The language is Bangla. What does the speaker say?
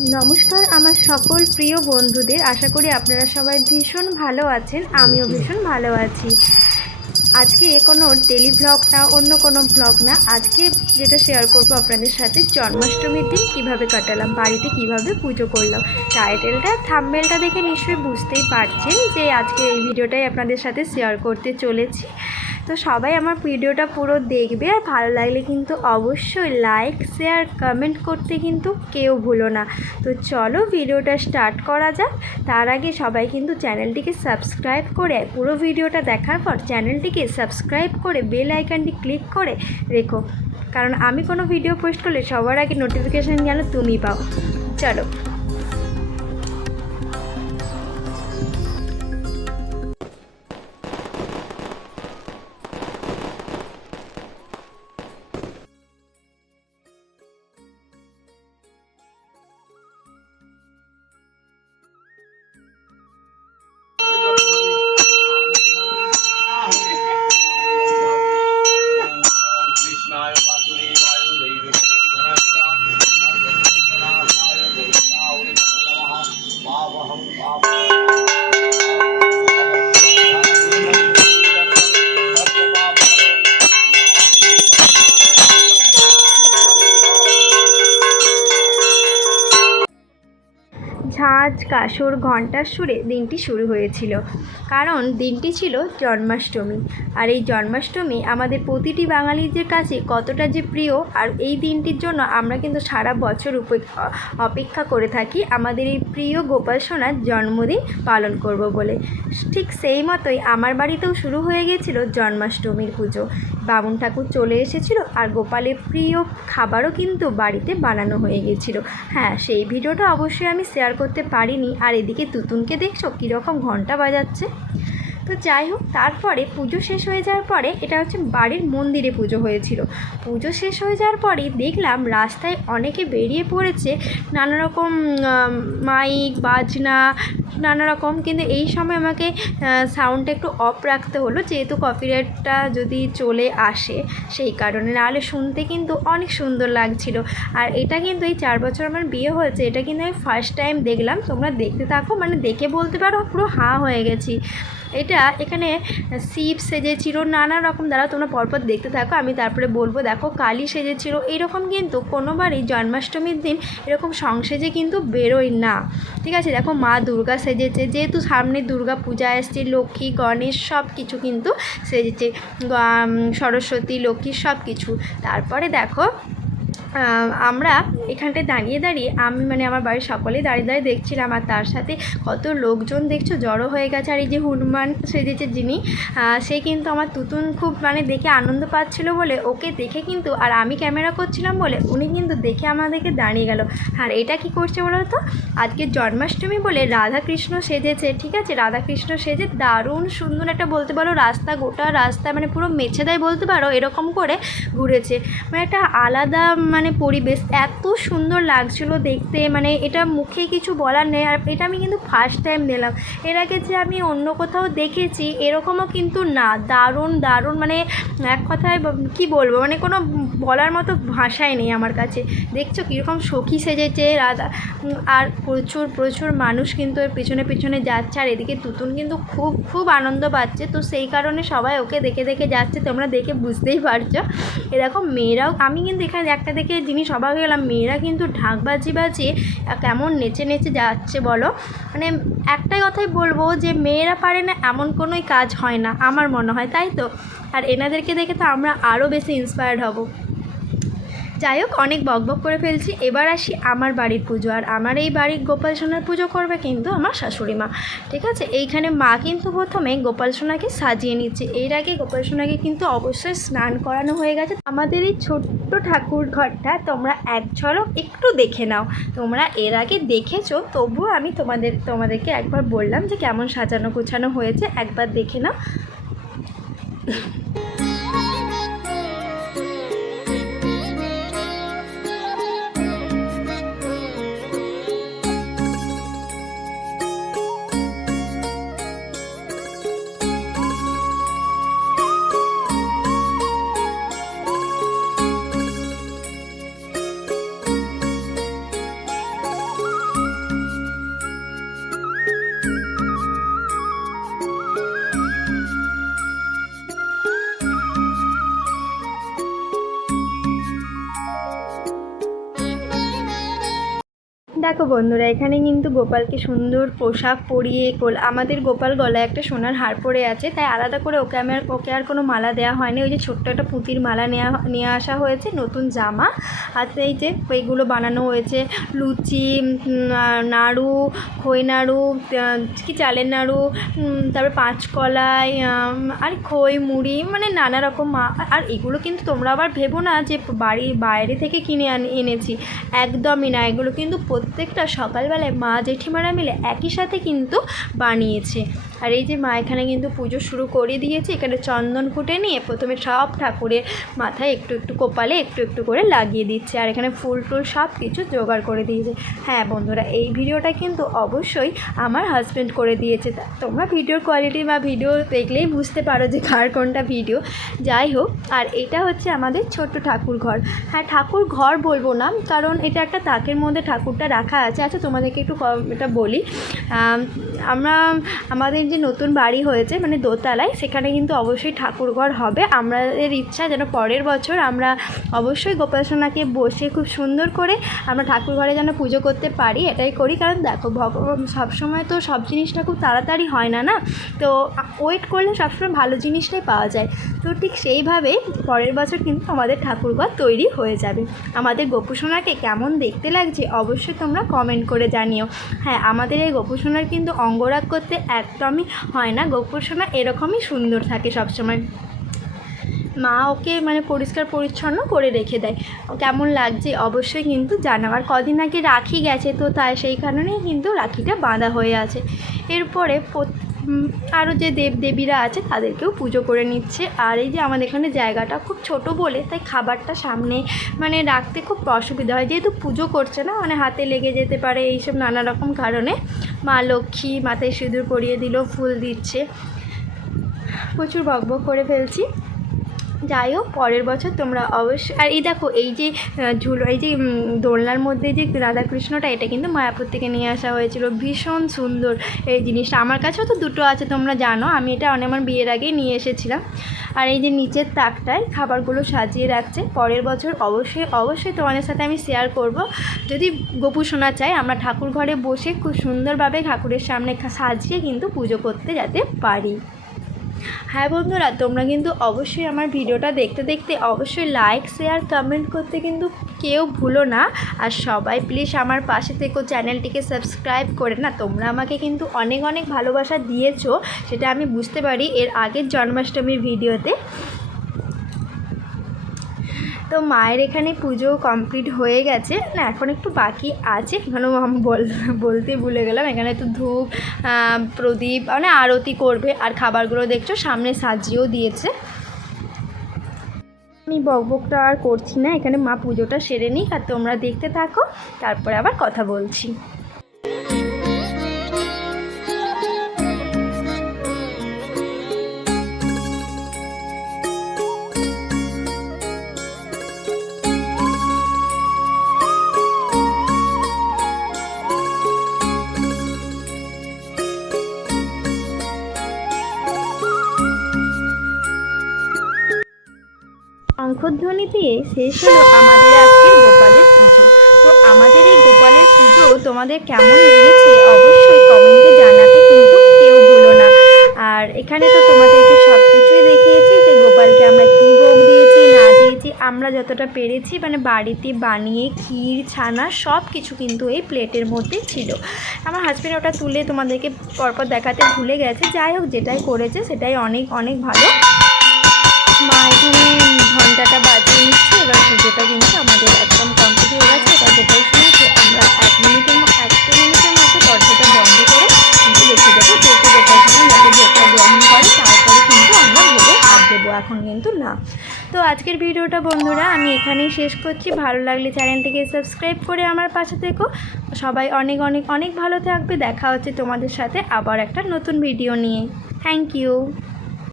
নমস্কার, আমার সকল প্রিয় বন্ধুদের। আশা করি আপনারা সবাই ভীষণ ভালো আছেন, আমিও ভীষণ ভালো আছি। আজকে এ কোনো ডেলি ব্লগ না, অন্য কোনো ব্লগ না। আজকে যেটা শেয়ার করব আপনাদের সাথে, জন্মাষ্টমীর দিন কীভাবে কাটালাম, বাড়িতে কীভাবে পুজো করলাম। টাইটেলটা থাম্বেলটা দেখে নিশ্চয়ই বুঝতেই পারছেন যে আজকে এই ভিডিওটাই আপনাদের সাথে শেয়ার করতে চলেছি। তো সবাই আমার ভিডিওটা পুরো দেখবে আর ভালো লাগলে কিন্তু অবশ্যই লাইক শেয়ার কমেন্ট করতে কিন্তু কেউ ভুলো না। তো চলো ভিডিওটা স্টার্ট করা যাক। তার আগে সবাই কিন্তু চ্যানেলটিকে সাবস্ক্রাইব করে, পুরো ভিডিওটা দেখার পর চ্যানেলটিকে সাবস্ক্রাইব করে বেল আইকনটি ক্লিক করে রেখো। কারণ আমি কোনো ভিডিও পোস্ট করলে সবার আগে নোটিফিকেশান যেন তুমি পাও। চলো। কাসর ঘণ্টার সুরে দিনটি শুরু হয়েছিল। কারণ দিনটি ছিল জন্মাষ্টমী। আর এই জন্মাষ্টমী আমাদের প্রতিটি বাঙালিদের কাছে কতটা যে প্রিয়, আর এই দিনটির জন্য আমরা কিন্তু সারা বছর অপেক্ষা করে থাকি আমাদের এই প্রিয় গোপাল সোনার জন্মদিন পালন করব বলে। ঠিক সেই মতোই আমার বাড়িতেও শুরু হয়ে গেছিল জন্মাষ্টমীর পুজো। বামুন ঠাকুর চলে এসেছিল আর গোপালের প্রিয় খাবারও কিন্তু বাড়িতে বানানো হয়ে গেছিল। হ্যাঁ সেই ভিডিওটা অবশ্যই আমি শেয়ার করতে পারিনি। আর এদিকে তুতুনকে দেখছ? কীরকম ঘণ্টা বাজাচ্ছে? তো যাই হোক, তারপরে পুজো শেষ হয়ে যাওয়ার পরে এটা হচ্ছে বাড়ির মন্দিরে পুজো হয়েছিল। পুজো শেষ হয়ে যাওয়ার পরেই দেখলাম রাস্তায় অনেকে বেরিয়ে পড়েছে নানা রকম মাইক, বাজনা নানা রকম কিন্তু এই সময় আমাকে সাউন্ডটা একটু অফ রাখতে হলো, যেহেতু কপিরাইটটা যদি চলে আসে সেই কারণে। নাহলে শুনতে কিন্তু অনেক সুন্দর লাগছিল। আর এটা কিন্তু এই চার বছর আমার বিয়ে হয়েছে, এটা কিন্তু আমি ফার্স্ট টাইম দেখলাম। তোমরা দেখতে থাকো মানে দেখে বলতে পারো, পুরো হাঁ হয়ে গেছি। এটা এখানে শিব সেজেছিল, নানা রকম দ্বারা তোমরা পরপর দেখতে থাকো, আমি তারপরে বলব, দেখো কালী সেজেছিল এইরকম কিন্তু কোনোবারই জন্মাষ্টমীর দিন এরকম সংসেজে কিন্তু বেরোয় না। ঠিক আছে, দেখো মা দুর্গা সেজেছে, যেহেতু সামনে দুর্গা পূজা আসছে লক্ষ্মী, গণেশ সব কিছু কিন্তু সেজেছে সরস্বতী, লক্ষ্মী সব কিছু। তারপরে দেখো আমরা এখানটায় দাঁড়িয়ে দাঁড়িয়ে আমি মানে আমার বাড়ির সকলেই দাঁড়িয়ে দাঁড়িয়ে দেখছিলাম আর তার সাথে কত লোকজন দেখছ? জড়ো হয়ে গেছে। আর এই যে হনুমান সেজেছে যিনি সে কিন্তু আমার তুতুন খুব মানে দেখে আনন্দ পাচ্ছিল বলে ওকে দেখে কিন্তু আর আমি ক্যামেরা করছিলাম বলে উনি কিন্তু দেখে আমাদেরকে দাঁড়িয়ে গেল। আর এটা কি করছে বলো তো? আজকে জন্মাষ্টমী বলে রাধাকৃষ্ণ সেজেছে, ঠিক আছে? রাধাকৃষ্ণ সেজে দারুণ সুন্দর একটা বলতে পারো রাস্তা, গোটা রাস্তা মানে পুরো মেছে দেয় বলতে পারো এরকম করে ঘুরেছে। মানে একটা আলাদা মানে পরিবেশ এত সুন্দর লাগছিল দেখতে। মানে এটা মুখে কিছু বলার নেই আর এটা আমি কিন্তু ফার্স্ট টাইম দিলাম এর আগে যে আমি অন্য কোথাও দেখেছি এরকমও কিন্তু না। দারুণ দারুণ মানে এক কথায় কি বলব? মানে কোনো বলার মতো ভাষাই নেই আমার কাছে। দেখছ কীরকম সখী সেজেছে রাধা। আর প্রচুর প্রচুর মানুষ কিন্তু এর পিছনে পিছনে যাচ্ছে আর এদিকে তুতুন কিন্তু খুব খুব আনন্দ পাচ্ছে। তো সেই কারণে সবাই ওকে দেখে দেখে যাচ্ছে। তোমরা দেখে বুঝতেই পারছ। এ দেখো মেয়েরাও, আমি কিন্তু এখানে একটা দেখে জিনিস অবাক গেলাম, মেয়েরা কিন্তু ঢাক বাজি বাজিয়ে কেমন নেচে নেচে যাচ্ছে বলো? মানে একটাই কথাই বলব যে মেয়েরা পারে না এমন কোনোই কাজ হয় না, আমার মনে হয়, তাই তো? আর এনাদেরকে দেখে তো আমরা আরও বেশি ইন্সপায়ার্ড হব। যাই হোক, অনেক বকবক করে ফেলছি। এবার আসি আমার বাড়ির পুজো। আর আমার এই বাড়ির গোপাল সোনার পুজো করবে কিন্তু আমার শাশুড়ি মা। ঠিক আছে? এইখানে মা কিন্তু প্রথমে গোপাল সোনাকে সাজিয়ে নিচ্ছে। এর আগে গোপাল সোনাকে কিন্তু অবশ্যই স্নান করানো হয়ে গেছে। আমাদের এই ছোট্ট ঠাকুর ঘরটা তোমরা এক ঝলক একটু দেখে নাও। তোমরা এর আগে দেখেছ, তবুও আমি তোমাদের, তোমাদেরকে একবার বললাম যে কেমন সাজানো গোছানো হয়েছে। একবার দেখে নাও। দেখো বন্ধুরা, এখানে কিন্তু গোপালকে সুন্দর পোশাক পরিয়ে আমাদের গোপাল গলায় একটা সোনার হার পরে আছে, তাই আলাদা করে ওকে আমি আর ওকে আর কোনো মালা দেওয়া হয়নি। ওই যে ছোট্ট একটা পুঁতির মালা নেওয়া নিয়ে আসা হয়েছে, নতুন জামা। আর এই যে এইগুলো বানানো হয়েছে, লুচি নাড়ু, খই নাড়ু কি চালের নাড়ু তারপরে পাঁচকলাই আর খই, মুড়ি মানে নানা রকম আর এগুলো কিন্তু তোমরা আবার ভেবো না যে বাড়ির বাইরে থেকে কিনে এনেছি। একদমই না, এগুলো কিন্তু প্রত্যেকটা সকালবেলায় মা জেঠিমারা মিলে একই সাথে কিন্তু বানিয়েছে। আর এই যে মা এখানে কিন্তু পুজো শুরু করে দিয়েছে, এখানে চন্দন ফুটে নিয়ে প্রথমে সব ঠাকুরের মাথায় একটু একটু কোপালে একটু একটু করে লাগিয়ে দিচ্ছে, আর এখানে ফুল টুল সব কিছু জোগাড় করে দিয়েছে। হ্যাঁ বন্ধুরা, এই ভিডিওটা কিন্তু অবশ্যই আমার হাজব্যান্ড করে দিয়েছে। তোমরা ভিডিওর কোয়ালিটি বা ভিডিও দেখলেই বুঝতে পারো যে কার কোনটা ভিডিও যাই হোক, আর এটা হচ্ছে আমাদের ছোট্ট ঠাকুর ঘর। হ্যাঁ ঠাকুর ঘর বলব না, কারণ এটা একটা তাকের মধ্যে ঠাকুরটা রাখা আছে। আচ্ছা তোমাদেরকে একটু এটা বলি। আমরা, আমাদের যে নতুন বাড়ি হয়েছে মানে দোতলায়, সেখানে কিন্তু অবশ্যই ঠাকুর ঘর হবে। আমাদের ইচ্ছা যেন পরের বছর আমরা অবশ্যই গোপালসোনাকে বসে খুব সুন্দর করে আমরা ঠাকুর ঘরে যেন পুজো করতে পারি, এটাই করি। কারণ দেখো, ভগবান সবসময় তো সব জিনিসটা খুব তাড়াতাড়ি হয় না না? তো ওয়েট করলে সবসময় ভালো জিনিসটাই পাওয়া যায়। তো ঠিক সেইভাবে পরের বছর কিন্তু আমাদের ঠাকুরঘর তৈরি হয়ে যাবে। আমাদের গোপুসোনাকে কেমন দেখতে লাগছে, অবশ্যই তোমরা কমেন্ট করে জানিও। হ্যাঁ আমাদের এই গোপুসোনার কিন্তু অঙ্গরাগ করতে একদমই হয় না। গোপুর সোনা এরকমই সুন্দর থাকে সবসময়। মা ওকে মানে পরিষ্কার পরিচ্ছন্ন করে রেখে দেয়। কেমন লাগছে অবশ্যই কিন্তু জানাবার কদিন আগে রাখি গেছে তো তাই সেই কারণেই কিন্তু রাখিটা বাঁধা হয়ে আছে। এরপরে আরও যে দেবদেবীরা আছে তাদেরকেও পুজো করে নিচ্ছে। আর এই যে আমাদের এখানে জায়গাটা খুব ছোট বলে, তাই খাবারটা সামনে মানে রাখতে খুব অসুবিধা হয়। যেহেতু পুজো করছে না মানে হাতে লেগে যেতে পারে এইসব নানা রকম কারণে। মা লক্ষ্মী মাথায় সিঁদুর পরিয়ে দিল, ফুল দিচ্ছে। প্রচুর বকবক করে ফেলছি। যাই হোক, পরের বছর তোমরা অবশ্যই আর এই দেখো, এই যে ঝুলো এই যে দোলনার মধ্যে যে রাধাকৃষ্ণটা, এটা কিন্তু মায়াপুর থেকে নিয়ে আসা হয়েছিল। ভীষণ সুন্দর এই জিনিসটা। আমার কাছেও তো দুটো আছে, তোমরা জানো। আমি এটা অনেক আমার বিয়ের আগেই নিয়ে এসেছিলাম। আর এই যে নিচের তাকটায় খাবারগুলো সাজিয়ে রাখছে। পরের বছর অবশ্যই অবশ্যই তোমাদের সাথে আমি শেয়ার করব। যদি গোপু শোনা চাই আমরা ঠাকুর ঘরে বসে খুব সুন্দরভাবে ঠাকুরের সামনে সাজিয়ে কিন্তু পুজো করতে যেতে পারি। হ্যাঁ বন্ধুরা, তোমরা কিন্তু অবশ্যই আমার ভিডিওটা দেখতে দেখতে অবশ্যই লাইক শেয়ার কমেন্ট করতে কিন্তু কেউ ভুলো না। আর সবাই প্লিজ আমার পাশে থেকেও চ্যানেলটিকে সাবস্ক্রাইব করে না। তোমরা আমাকে কিন্তু অনেক অনেক ভালোবাসা দিয়েছ, সেটা আমি বুঝতে পারি। এর আগের জন্মাষ্টমীর ভিডিওতে। তো মায়ের এখানে পুজো কমপ্লিট হয়ে গেছে। না, এখন একটু বাকি আছে। এখানেও আমি বল, বলতে ভুলে গেলাম। এখানে তো ধূপ প্রদীপ মানে আরতি করবে। আর খাবারগুলো দেখছ, সামনে সাজিয়েও দিয়েছে। আমি বকবকটা আর করছি না। এখানে মা পুজোটা সেরে নিই আর তোমরা দেখতে থাকো। তারপরে আবার কথা বলছি। দিয়ে শেষ হলো আমাদের আজকের গোপালের পুজো। তো আমাদের এই গোপালের পুজো তোমাদের কেমন লেগেছে অবশ্যই কমেন্টে জানাতে কিন্তু কেউ ভুলো না। আর এখানে তো তোমাদেরকে সব কিছুই দেখিয়েছি যে গোপালকে আমরা কী ভোগ দিয়েছি, না দিয়েছি, আমরা যতটা পেরেছি মানে বাড়িতে বানিয়ে, ক্ষীর, ছানা সব কিছু কিন্তু এই প্লেটের মধ্যে ছিল। আমার হাজব্যান্ড ওটা তুলে তোমাদেরকে পরপর দেখাতে ভুলে গেছে। যাই হোক, যেটাই করেছে সেটাই অনেক অনেক ভালো। মা এখানে ঘন্টাটা বাজিয়ে নিচ্ছে, এবার পুজোটা কিন্তু আমাদের একদম কমপ্লিট হয়ে গেছে। এবার যেটাই শুনেছি আমরা এক মিনিটের ম- এক দু মিনিটের মধ্যে দরজাটা বন্ধ করে কিন্তু রেখে দেবো, যেহেতু গোপালসোনা যাতে ভোগটা গ্রহণ করে, তারপরে কিন্তু আমরা ভোগে হাত দেবো, এখন কিন্তু না। তো আজকের ভিডিওটা বন্ধুরা, আমি এখানেই শেষ করছি। ভালো লাগলে চ্যানেলটিকে সাবস্ক্রাইব করে আমার পাশে থেকো। সবাই অনেক অনেক অনেক ভালো থাকবে। দেখা হচ্ছে তোমাদের সাথে আবার একটা নতুন ভিডিও নিয়ে। Thank you.